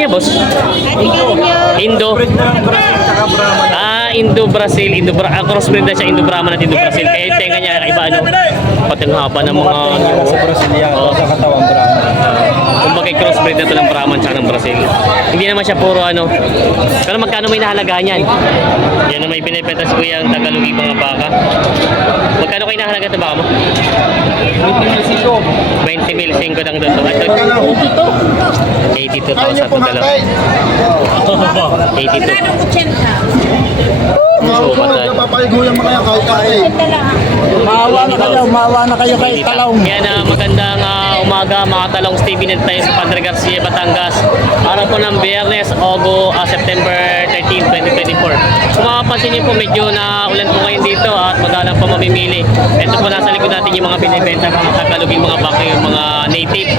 niya, boss? Indo. Indo-Brazil. Crossbreed na siya, Indo-Brahman at Indo-Brazil. Kaya yung tenga niya, iba ano, pati ang haba ng mga... Sa Braziliano, sa katawan Brahman. Kumbaga crossbreed na ito ng Brahman tsaka ng Brazil. Hindi naman siya puro ano. Pero magkano may nahalagaan yan? Yan na may binibenta si Kuya ang Tagaloging mga baka. Magkano kayo nahalaga ito baka mo? 20 mil, 5 lang doon. Ito, 82,000 ito dalawa. 82. So, Papayiguyan mo kaya kahit kahit. Maawa na kayo kay Talong. Yan magandang umaga mga Talong Stevie net tayo sa Padre Garcia, Batangas. Araw po ng Biyernes, September 13, 2024. Kung makapansin niyo po medyo na ulan po ngayon dito at madalang po mamimili. Ito po nasa likod natin yung mga binibenta, mga Tagaloging mga baka, yung mga native.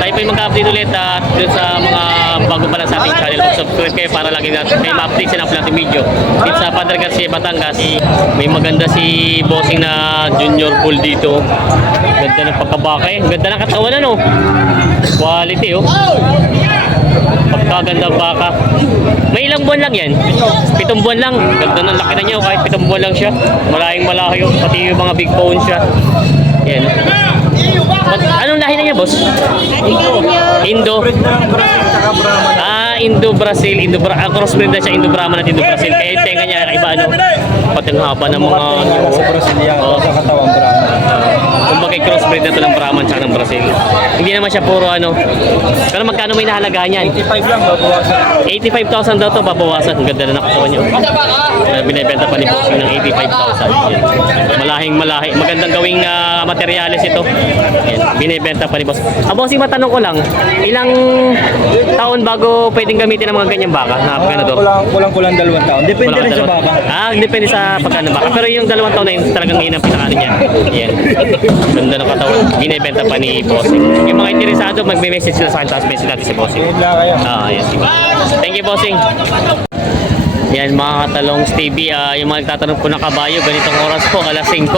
Tayo po yung mag-update ulit at dun sa mga bago pa lang sa ating channel. Subscribe kayo para lagi natin may ma-update sa natin video. Dito sa Padre Garcia, Batangas, may maganda si bossing na junior bull dito. Ganda ng pagkabaka eh. Ganda ng katawan ano. Quality oh. Pagkaganda baka. May ilang buwan lang yan? 7 buwan lang. Ganda ng laki na niya kahit 7 buwan lang siya. Malayang malayo. Pati yung mga big bone siya. Yan. Anong lahi na niya boss? Indo. Indo-Brazil. Crossbreed na siya, Indo-Brahman at Indo-Brazil. Kaya yung tenga niya iba ano. Pati ang haba ng mga... Sa Braziliano, sa katawan Brahman. Kumbaga crossbreed na ito ng Brahman tsaka ng Brazil. Hindi naman siya puro ano. Pero magkano may nahalagaan yan? 85 lang, babawasan. 85,000 daw to, babawasan. Ang ganda na nakatawa niyo. Binibenta pa ni bossing ng 85,000. Malahi. Magandang gawing materyales ito. Yan. Binibenta pa ni boss. Bossing, matanong ko lang, ilang taon bago pwedeng gamitin ang mga ganyang baka? Ganador? Kulang 2 taon. Depende rin sa baka. Depende sa pagkano baka. Pero yung 2 taon na yun, talagang yun ang pinakano niya. Yan. Ganda ng katawan. Binibenta pa ni bossing. Yung mga interesado, magme-message sila sa akin, tapos message natin si bossing. Yan. Thank you, bossing. Yan mga Katalong Stevie, yung mga nagtatanong po ng kabayo, ganitong oras po, alas 5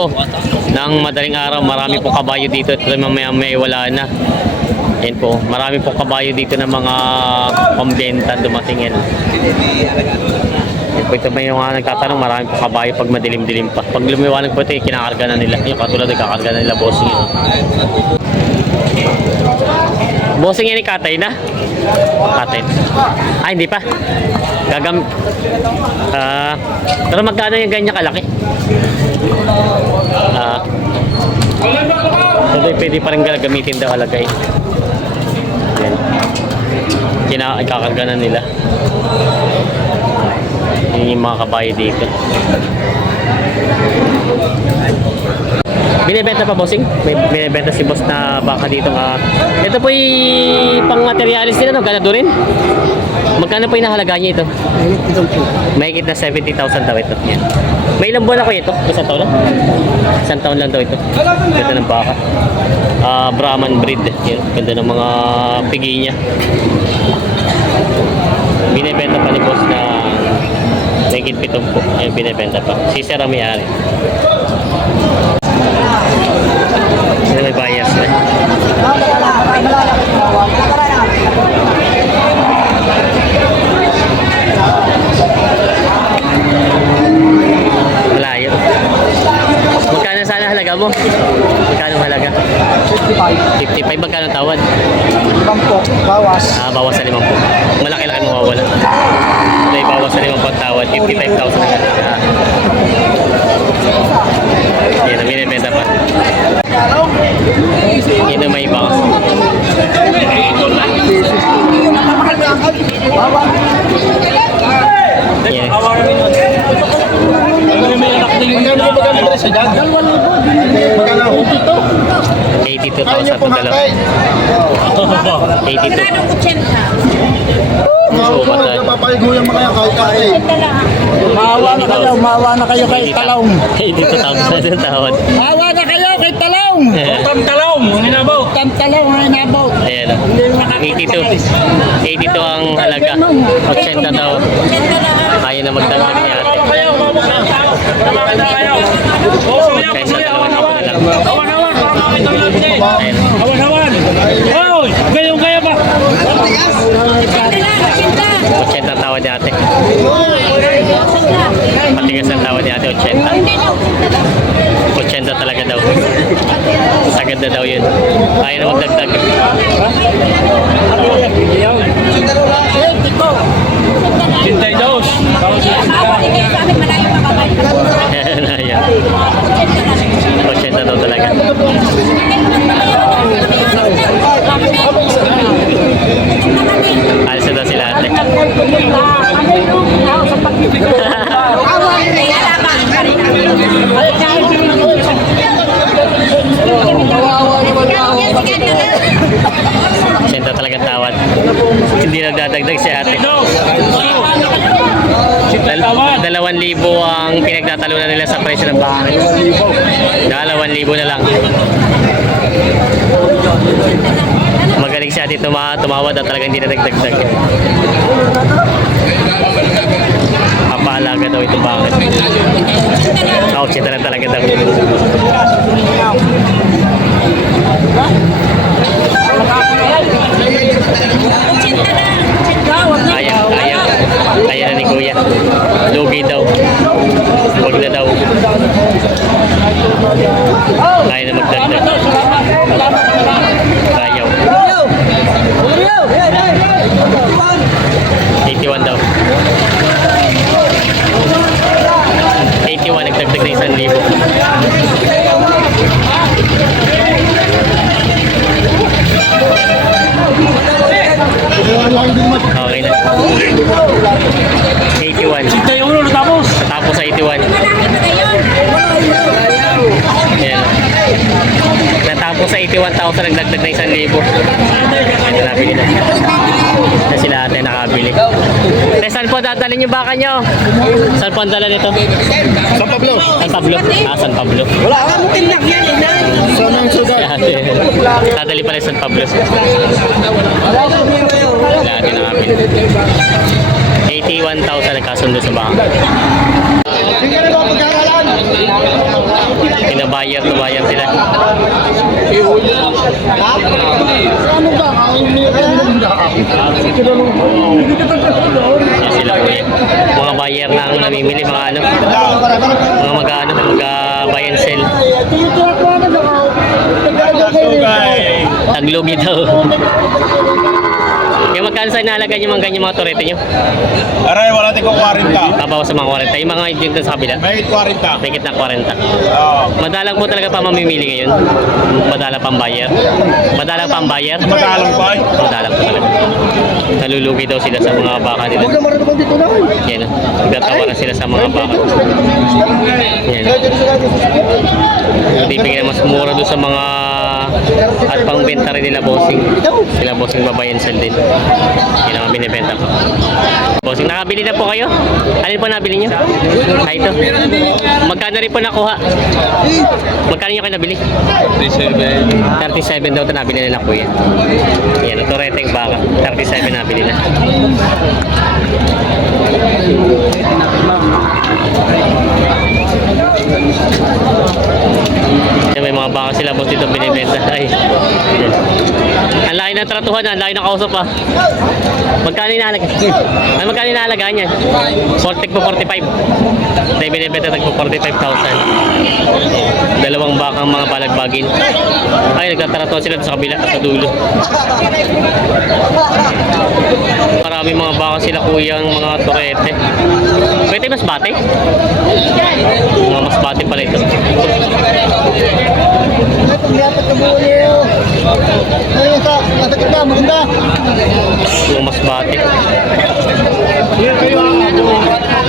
ng madaling araw, marami po kabayo dito. Ito mamaya may wala na. Yan po, marami po kabayo dito ng mga pambenta dumating yan. Yan po, ito ba yung nagtatanong, marami po kabayo pag madilim-dilim pa. Pag lumiwanag po ito, kinakarga na nila. Yung katulad, kakarga na nila bossing yun. Bossing yan, ikatay na? Katay. Hindi pa. Pero magkano yung ganyan kalaki? So pwede pa rin gamitin daw alagay. Yan. Ikakarga na nila. Yung mga kabayo dito. Binibenta pa bossing? May binibenta si boss na baka dito nga. Ito po yung pang materialis nila, no? Ganado rin? Magkano po yung nahalagaan niya ito? Mahigit na 70,000 daw ito. Yan. May ilang buwan ako ito? Isang taon lang? Isang taon lang daw ito. Ganda ng baka. Brahman breed. Yan. Ganda ng mga pigi niya. Binibenta pa ni boss na mahigit 7 po. Yan, binibenta pa. Si Sir ang may-ari. May bias na. Malayo. Magkano sana halaga mo? Magkano halaga? 55. 55 magkano tawad? 5 bawas. Bawas sa 5 po. Malaki-laki mawawala. May bawas sa 5 tawad. 55,000. Yan ang binibenta pa. Yan ang may bawas. Yan. Magkano? 82,000 ito dalawa. 82. Papayiguyan mo kaya kahit kahit. Maawa na kayo kay Talong. 82,000 ang tawad. Maawa na kayo kay Talong. Talong, ang inabaw. Talong ang inabaw. Ayan o. 82. 82 ang halaga. 80 daw. Kaya na magdagdag ni ate. Awan-awan. Hoy, gayong-gaya ba? 80 ang tawad ni ate. Matigas ang tawad ni ate, 80. 80 talaga daw. Sagad na daw yun. Ayaw na magdagdag. Cintay dos. Ayan. 80 daw talaga. Alis na daw sila ate. Senta talaga tawad. Hindi nagdadagdag si ate. Tawad. 2,000 ang pinagtatalunan nila sa presyo ng bahay. 2,000 na lang. Magaling siya dito tumawad at talagang hindi na nagdagdag. Papaalaga daw ito bakit. Ouch, ito na talaga daw. Kaya na ni Kuya. Lugi daw. Huwag na daw. Kaya na magdagdag. Ayaw. 81 daw. 81, nagdagdag na 1,000. Okay na. 81. Cintay ulo natapos. Tapos sa 81. Ayan. Natapos sa 81,000, nagdagdag na 1,000. Ito nabili na. Na sila ate nakabili. Eh, saan po dadalhin yung baka nyo? Saan po ang dala nito? San Pablo. San Pablo? San Pablo. Wala ka mo tinak yan. Sana ang sugat. Dadali pala yung San Pablo. Wala ate nakabili. 81,000 nagkasundo sa baka. Sige na ba pagkakalan? Pinabayar sila. Ano ba? Sila po yan. Mga buyer na ang namimili, mga ano, mga mag-buy and sell. Taglugi daw. Yung magkano sa inalaga nyo mga ganyan mga torete nyo? Aray, wala tingko 40. Kabawas sa mga 40. Yung mga dito sa kabila. May 40. Tingit na 40. Oo. Madalang po talaga pa mamimili ngayon. Madalang pang buyer. Madalang pang buyer. Magalang pa eh. Madalang po talaga. Nalulugi daw sila sa mga baka nila. Huwag naman naman dito na. Yan o. Nagtatawaran sila sa mga baka. Yan. Bibigyan mas mura doon sa mga at pangbenta rin nila bossing. Sila bossing babayan sell din. Yan ang binibenta ko. Bossing, nakabili na po kayo? Alin po nabili nyo? Ito. Magkano rin po nakuha? Magkano nyo kayo nabili? 37 daw ito nabili nila kuya. Yan, ito reteng baka. 37 nabili na. Yan, may mga baka sila boss dito binibenta. Ay. Ang laki ng tratuhan, ang laki ng kausap pa. Magkano inahalaga? Ay, magkano inahalaga niyan? 40 po 45. Dahil binibenta tagpo 45,000. Dalawang bakang mga balagbagin. Ay, nagtatratuhan sila sa kabila, sa dulo. Maraming mga baka sila kuya, mga torete. Pwede mas bate? Mga mas bate pala ito. Dapat na buo niyo. Ayun sa nasakit ka, maganda. Mga mas bate.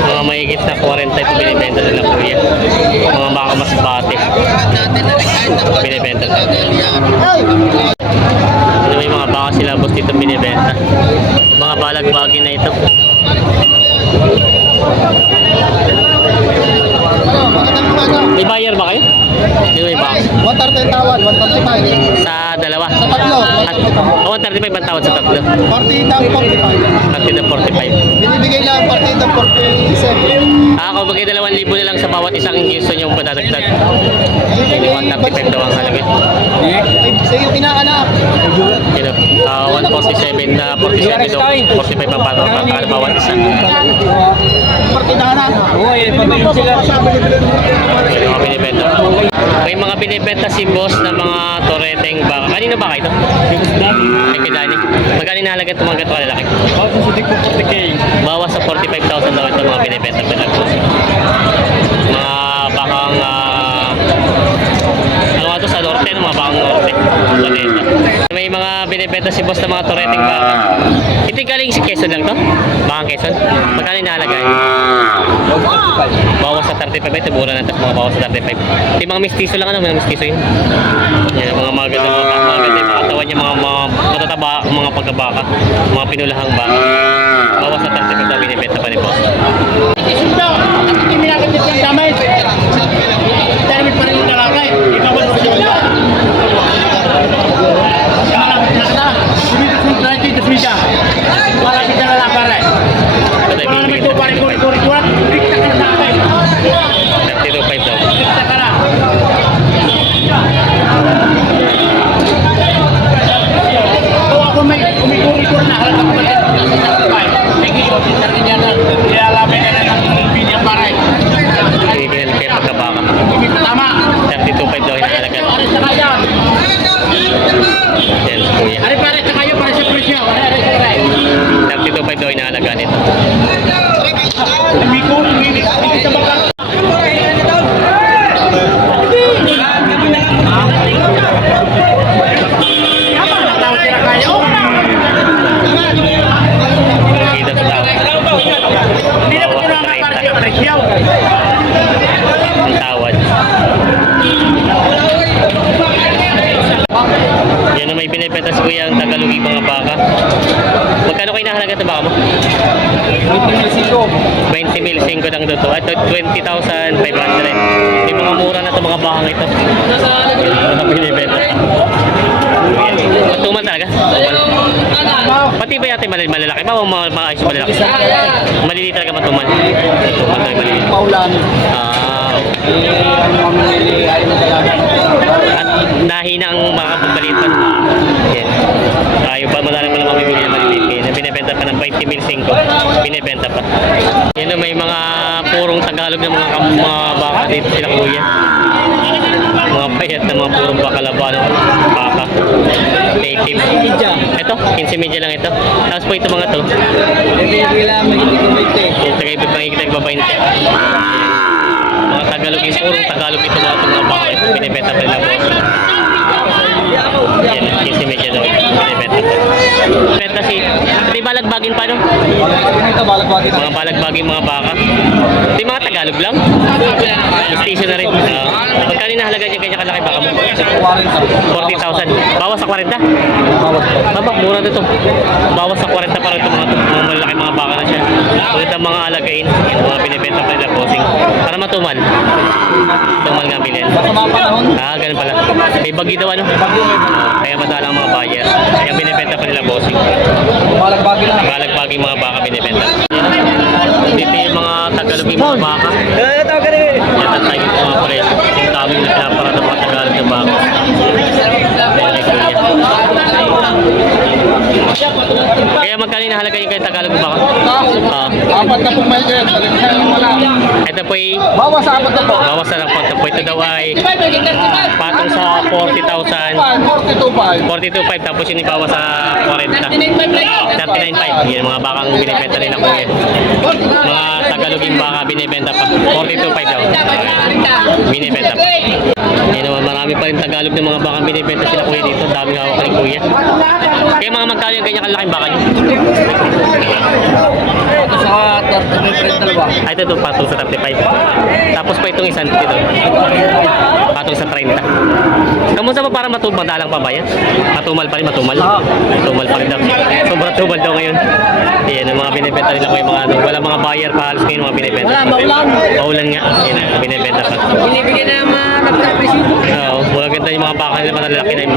Mga mahigit na 40 ito binibenta nila kuya. Mga baka mas bate. Binibenta. Ano, may mga baka sila boss dito binibenta. Mga balagbagin na ito. May buyer ba kayo? Hindi may baka. 130 tawad, 135. Sa dalawa? Sa tatlo, Oh, 135 ang tawad sa tatlo. 40 ng 45. 30 na 45. Binibigay lang 40 ng 47. Kumbaga 2,000 na lang sa bawat isang gusto nyo padadagdag. 135 daw ang halaga. Sa iyo kinaanak. Ito, 147 na 47 daw. 45 ang para bawat isa. Partidana. Oo, yan. Pamilya sila. Ito mga binibenta. May mga binibenta si boss na mga toreteng baka. Kanino baka ito? Ay, kay Danny. Magkano na halaga itong mga gato kalalaki? Ako sa sudik po 40K. Bawas sa 45,000 daw ito mga binibenta ko lang. Mga bakang ano nga ito sa norte, mga bakang norte. Planeta. May mga binibenta si boss na mga toreteng baka. Ito galing si Quezon lang to? Bakang Quezon? Magkano na halaga? Bawas sa 35, ito mura na ito. Mga bawas sa 35. Ito yung mga mistiso lang ano, mga mistiso yun. Yan, mga maganda yung mga katawan niya, mga matataba, mga pagkabaka, mga pinulahang baka. Bawas sa 35 na binibenta pa ni boss. Isundo. Hindi minakit yung damay. Termit pa rin yung lalakay. Ikaw ba sa iyo? Para kita lalakay. Ito ay bibigyan Ito pare-kuri-kuri-kurat. Bigta ka na lalakay. 32.5 daw. Bigta ka na. Kung ako may kumikuri-kuri na halaga ko ba? Sige, sabi niya na. Ilalapay ka na ng video paray. Tinitingnan kaya pagkabaka. Hindi tama. 32.5 daw hinahalaga. Ari sa kaya. Yan, kuya. Ari pare sa kayo para sa presyo. Ari sa kaya. 32.5 daw hinahalaga nito. Biko, hindi sa bakal. Natawag sila kayo. Kita sa tao. Hindi na po Bawas na sa ang 30. presyo. Ang tawad. Yan na may binibenta si kuya ang Tagalugi mga baka. Magkano kayo nahalaga ito baka mo? 20,500 lang dito. Ito 20,500. May mga mura na ito mga bakang ito. Yan na binibenta. Matumal talaga? Pati ba yata yung malalaki? Ba mga ayos malalaki? Maliliit talaga matumal. Matumal talaga maliliit. Paulan. Ano mamili ay madalaga. At nahina ang mga pagbalitan. Yan. Tayo pa madami pa lang mamimili na maliliit. Kaya binibenta pa ng 20,500. Binibenta pa. Yan na may mga purong Tagalog na mga baka dito sila kuya. Mga payat na mga purong bakalabano. Baka. Native. Ito, 15 media lang ito. Tapos po ito mga to. Tagaibig pangikita yung babayin. Mga Tagalog, yung purong Tagalog ito mga baka ito. Binibenta pa nila po. Yan, 15 media daw. Binibenta pa. Binibenta si... Ito yung balagbagin pa no? Mga balagbagin mga baka. Ito yung mga Tagalog lang. Station na rin. Magkano na halaga niya kanya kalaki baka mo? 40,000. Bawas sa 40? Babak, mura na ito. Bawas sa 40 para ito mga malaki mga baka na siya. Ulit ang mga alagain. Yung mga binibenta pa nila posing. Para matumal. Tumal nga bilhin. Ganun pala. May bagi daw ano? Kaya madalang mga buyer. Kaya binibenta pa nila bossing. Balagbagi mga baka binibenta. Dito yung mga Tagalog yung mga baka. Yan ang tayo yung mga presyo. Yung daming na pinapara ng mga Tagalog yung baka. Kaya magkano yung nahalaga yung kayong Tagalog yung baka? Apat na pong may kaya. Wala. Ito po ay Bawas sa apat na po. bawas na lang po. Ito po ito daw ay patong sa 40,000. 42.5. 42.5 tapos yun ibawas sa 40. 39.5. Yan mga bakang binibenta nila kuya. Mga Tagaloging baka binibenta pa. 42.5 daw. Binibenta pa. Yan naman marami pa rin Tagalog ng mga bakang binibenta sila kuya dito. Daming hawak ni kuya. Kaya mga magkano yung ganyan kalaking baka nyo? Sa 35 dalawa. Ay ito patong sa 35. Tapos pa itong isang dito. Patong sa 30. Kamusta ba para madalang pa ba yan? Matumal pa rin, matumal. Matumal pa rin daw. Sobrang tumal daw ngayon. Yan ang mga binibenta nila ko yung mga ano. Wala mga buyer pa halos ngayon mga binibenta. Wala, maulan. Maulan nga. Yan ang binibenta pa. Binibigyan na mga nagka-presyo. Oo, maganda yung mga baka nila malalaki na yung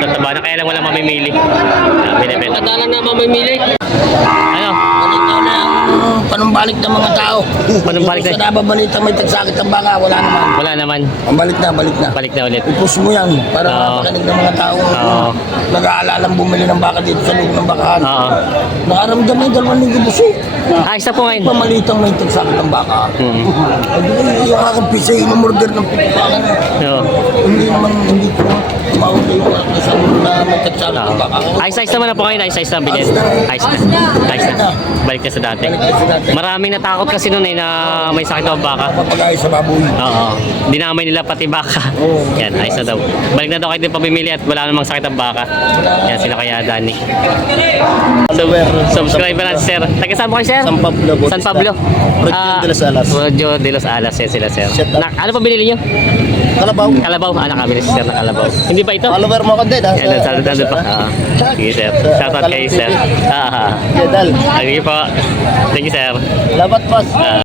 tataba na kaya lang wala mamimili. Binibenta. Madalang na mamimili. Ano? Ganito na ang panambalik ng mga tao. Panambalik Sa na. nababalita may tagsakit ang baka, wala naman. Wala naman. Ang balik na, balik na. Balik na ulit. I-push mo yan para Oo. mapakanig ng mga tao. Oo. Nag-aalalang bumili ng baka dito sa loob ng bakahan. Oo. Nakaramdam na yung 2,000 buso. Ayos na po ngayon. Pamalitang may tagsakit ang baka. Mm. Yung aking pisa, inumorder ng pagkakan. Oo. Hindi naman, hindi ko mauli yung kasal na may tagsakit ang baka. Ayos naman na po ngayon. Ayos na bilhin. Ayos na. Ayos na. Balik na sa dati. Balik na sa dati. Maraming natakot kasi noon na may sakit ang baka. Papagay sa baboy. Oo. Dinamay nila pati baka. Oo. Yan, ayos na daw. Balik na daw kayo din pamimili at wala namang sakit ang baka. Yan sila kaya Dani. So, subscriber natin sir. Taga saan mo kayo sir? San Pablo, San Pablo. Rodeo de los Alas. Rodeo de los Alas. Yan sila sir. Shut up. Ano pa binili nyo? Kalabaw. Kalabaw. Nakabili si sir ng kalabaw. Hindi ba ito? Follower mo ako din. Yan, nandun pa. Sige sir. Shoutout kay sir. Jedal. Sige po. Thank you sir. Salamat, boss.